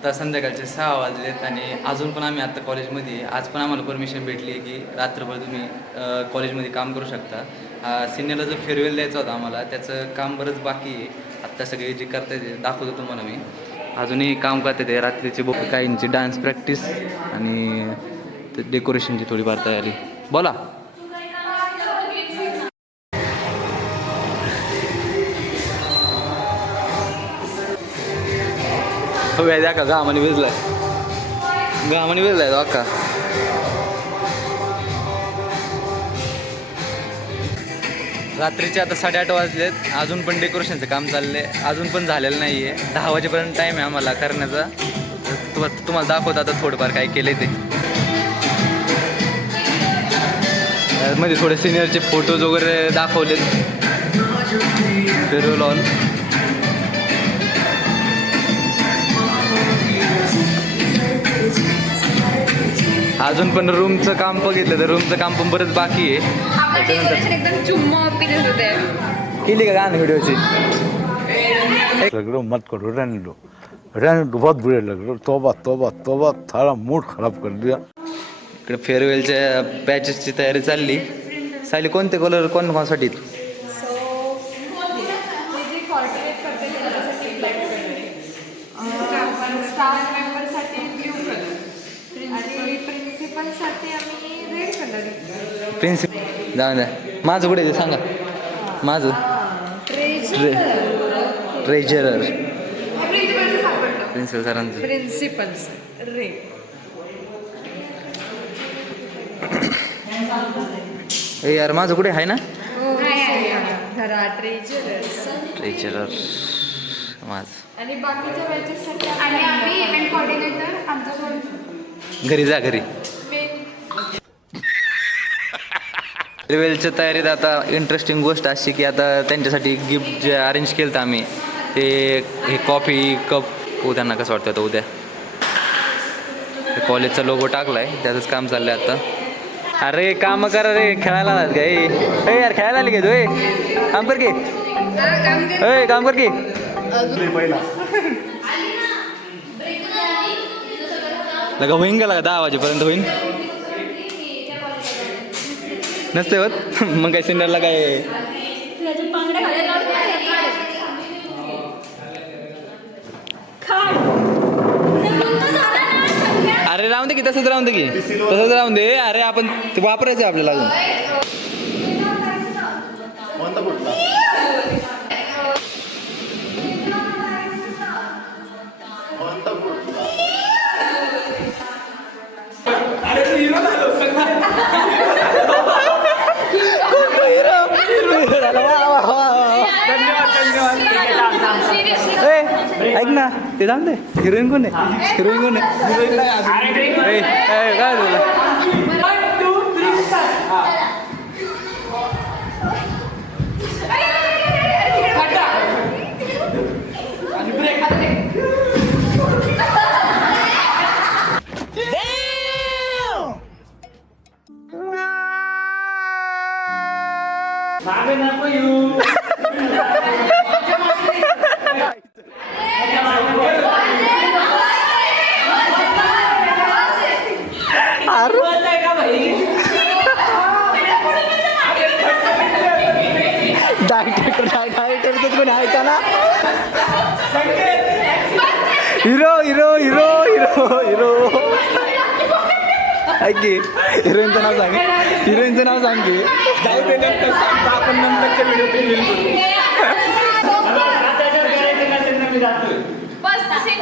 आता संध्याकाळचे सहा वाजलेत आणि अजून पण आम्ही आता कॉलेजमध्ये आज पण आम्हाला परमिशन भेटली आहे की रात्रभर तुम्ही कॉलेजमध्ये काम करू शकता. सिनियरला जो फेअरवेल द्यायचा होता आम्हाला त्याचं काम बरंच बाकी आहे. आत्ता सगळे जे करताय ते दाखवतो तुम्हाला मी. अजूनही काम करते ते रात्रीची बघ. काहींची डान्स प्रॅक्टिस आणि डेकोरेशनची थोडीफार तयारी. बोला. हो द्या का घामाने भिजलाय. घामाने भिजलाय तो रात्रीचे आता साडेआठ वाजलेत. अजून पण डेकोरेशनचं काम चाललंय. अजून पण झालेलं नाही आहे दहा वाजेपर्यंत टाईम आहे आम्हाला करण्याचा. तुम्हा तुम्हाला दाखवतो आता थोडंफार काय केलं ते. मध्ये थोडे सिनियरचे फोटोज वगैरे दाखवलेत. फेअरवेल अजून पण रूमचं काम बघितलं तर रूमचं काम पण बरंच बाकी आहे. एकदम चुम्मा होते केली का गाणं व्हिडिओची? लग रहा मत करो रहने दो रहने दो बहुत बुरे लग रहे हो तोबा तोबा तोबा सारा मूड खराब कर दिया. इकडे फेअरवेलच्या पॅचेसची तयारी चालली. सायली कोणते कलर कोण कोणासाठी सो हे जे कॉर्डिनेट करते त्याच्यासाठी ब्लॅक कलर स्टाफ मेंबरसाठी ब्ल्यू कलर आणि प्रिन्सिपलसाठी आम्ही रेड कलर प्रिन्सिपल जाऊ द्या माझं कुठे ते सांगा. माझं. ट्रे ट्रेजरर प्रिन्सिपल सरांचं. प्रिन्सिपल्स रेड ए यार माझं कुठे आहे ना? हो घरा ट्रेजर ट्रेजरर माझं. आणि बाकीच्या बॅचेससाठी आणि आम्ही इव्हेंट आमच्यासोबत घरी जा घरी. मेन फेअरवेलच्या तयारीत आता इंटरेस्टिंग गोष्ट अशी की आता त्यांच्यासाठी गिफ्ट जे अरेंज केलं तर आम्ही ते हे कॉफी कप उद्यांना कसं वाटतं आता उद्या? ते कॉलेजचा लोगो टाकलाय त्याचंच काम चाललंय आता. अरे काम करा रे खेळायला आलात का? ए ए यार खेळायला आली का तू? ए काम कर की. ए काम कर की. लगा होईन का लगा दहा वाजेपर्यंत होईन. नसते होत. मग काय सिनियरला काय? अरे राहून दे की तसंच राहून दे की. तसंच राहून दे. अरे आपण ते वापरायचं आपल्याला अजून. ऐक ना ते जाऊन दे हिरोईन कोण आहे हिरोईन कोण आहे ए, ए, काय झालं डायरेक्टर डायरेक्टर कोणी ऐका ना hero hero hero hero hero. ऐक हिरोईनचं नाव सांग. हिरोईनचं नाव सांग की. जाऊ दे नंतर सांगतो आपण नंतरच्या व्हिडिओ बस सीन